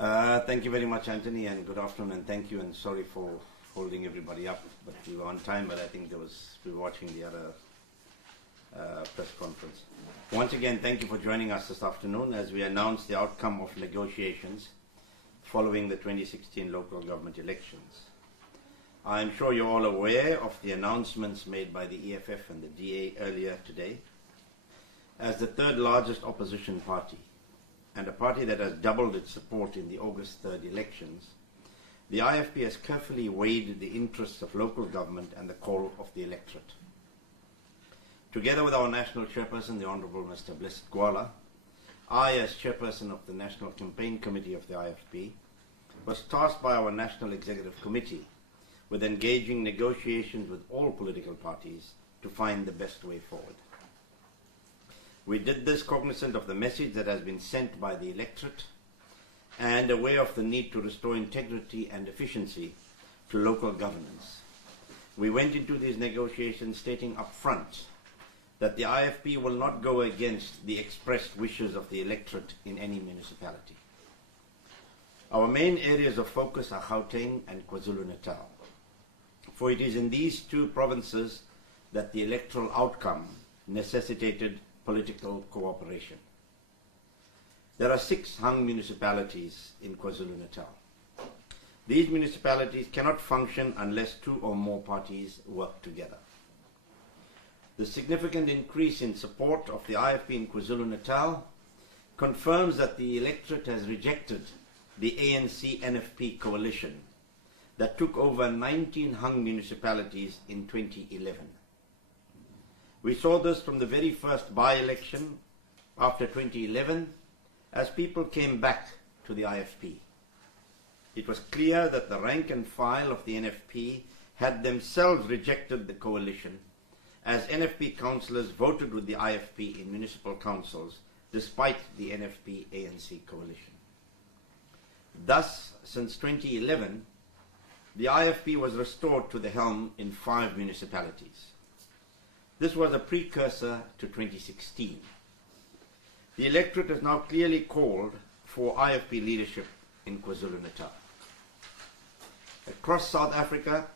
Thank you very much, Anthony, and good afternoon, and thank you, and sorry for holding everybody up, but we were on time, but I think we were watching the other press conference. Once again, thank you for joining us this afternoon as we announce the outcome of negotiations following the 2016 local government elections. I'm sure you're all aware of the announcements made by the EFF and the DA earlier today. As the third largest opposition party, and a party that has doubled its support in the August 3rd elections, the IFP has carefully weighed the interests of local government and the call of the electorate. Together with our national chairperson, the Honourable Mr. Blessed Gwala, I, as chairperson of the National Campaign Committee of the IFP, was tasked by our National Executive Committee with engaging negotiations with all political parties to find the best way forward. We did this cognizant of the message that has been sent by the electorate and aware of the need to restore integrity and efficiency to local governance. We went into these negotiations stating up front that the IFP will not go against the expressed wishes of the electorate in any municipality. Our main areas of focus are Gauteng and KwaZulu-Natal, for it is in these two provinces that the electoral outcome necessitated political cooperation. There are 6 hung municipalities in KwaZulu-Natal. These municipalities cannot function unless 2 or more parties work together. The significant increase in support of the IFP in KwaZulu-Natal confirms that the electorate has rejected the ANC-NFP coalition that took over 19 hung municipalities in 2011. We saw this from the very first by-election after 2011 as people came back to the IFP. It was clear that the rank and file of the NFP had themselves rejected the coalition as NFP councillors voted with the IFP in municipal councils despite the NFP-ANC coalition. Thus, since 2011, the IFP was restored to the helm in 5 municipalities. This was a precursor to 2016. The electorate has now clearly called for IFP leadership in KwaZulu-Natal. Across South Africa,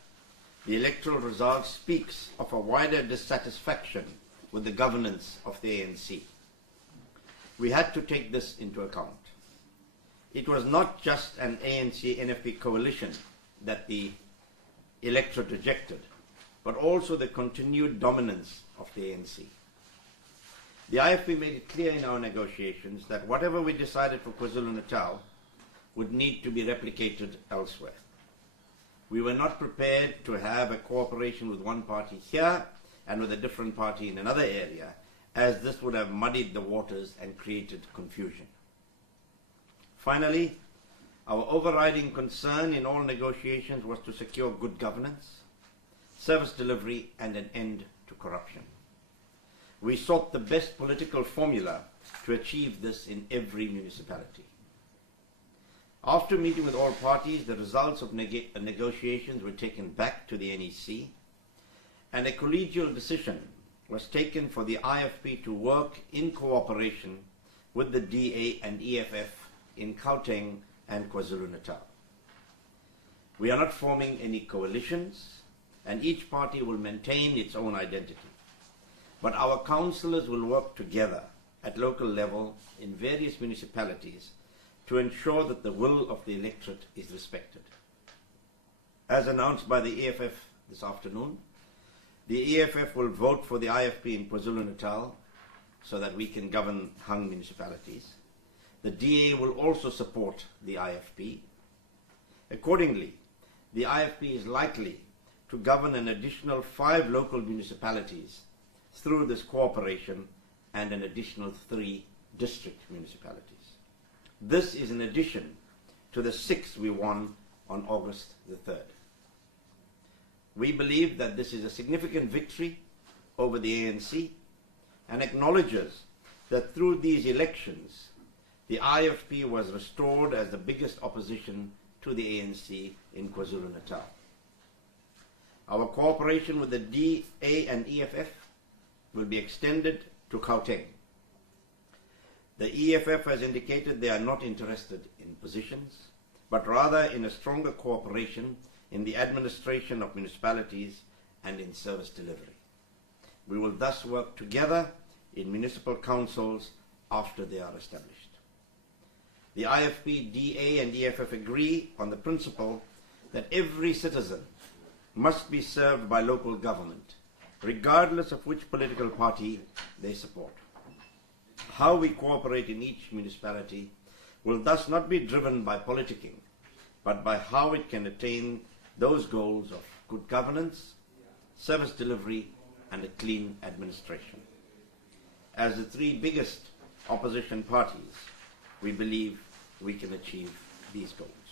the electoral result speaks of a wider dissatisfaction with the governance of the ANC. We had to take this into account. It was not just an ANC-NFP coalition that the electorate rejected, but also the continued dominance of the ANC. The IFP made it clear in our negotiations that whatever we decided for KwaZulu-Natal would need to be replicated elsewhere. We were not prepared to have a cooperation with one party here and with a different party in another area, as this would have muddied the waters and created confusion. Finally, our overriding concern in all negotiations was to secure good governance, service delivery, and an end to corruption. We sought the best political formula to achieve this in every municipality. After meeting with all parties, the results of negotiations were taken back to the NEC, and a collegial decision was taken for the IFP to work in cooperation with the DA and EFF in Gauteng and KwaZulu-Natal. We are not forming any coalitions, and each party will maintain its own identity. But our councillors will work together at local level in various municipalities to ensure that the will of the electorate is respected. As announced by the EFF this afternoon, the EFF will vote for the IFP in KwaZulu-Natal so that we can govern hung municipalities. The DA will also support the IFP. Accordingly, the IFP is likely to govern an additional 5 local municipalities through this cooperation and an additional 3 district municipalities. This is in addition to the 6 we won on August the 3rd. We believe that this is a significant victory over the ANC and acknowledges that through these elections, the IFP was restored as the biggest opposition to the ANC in KwaZulu-Natal. Our cooperation with the DA and EFF will be extended to Gauteng. The EFF has indicated they are not interested in positions, but rather in a stronger cooperation in the administration of municipalities and in service delivery. We will thus work together in municipal councils after they are established. The IFP, DA and EFF agree on the principle that every citizen must be served by local government, regardless of which political party they support. How we cooperate in each municipality will thus not be driven by politicking, but by how it can attain those goals of good governance, service delivery, and a clean administration. As the three biggest opposition parties, we believe we can achieve these goals.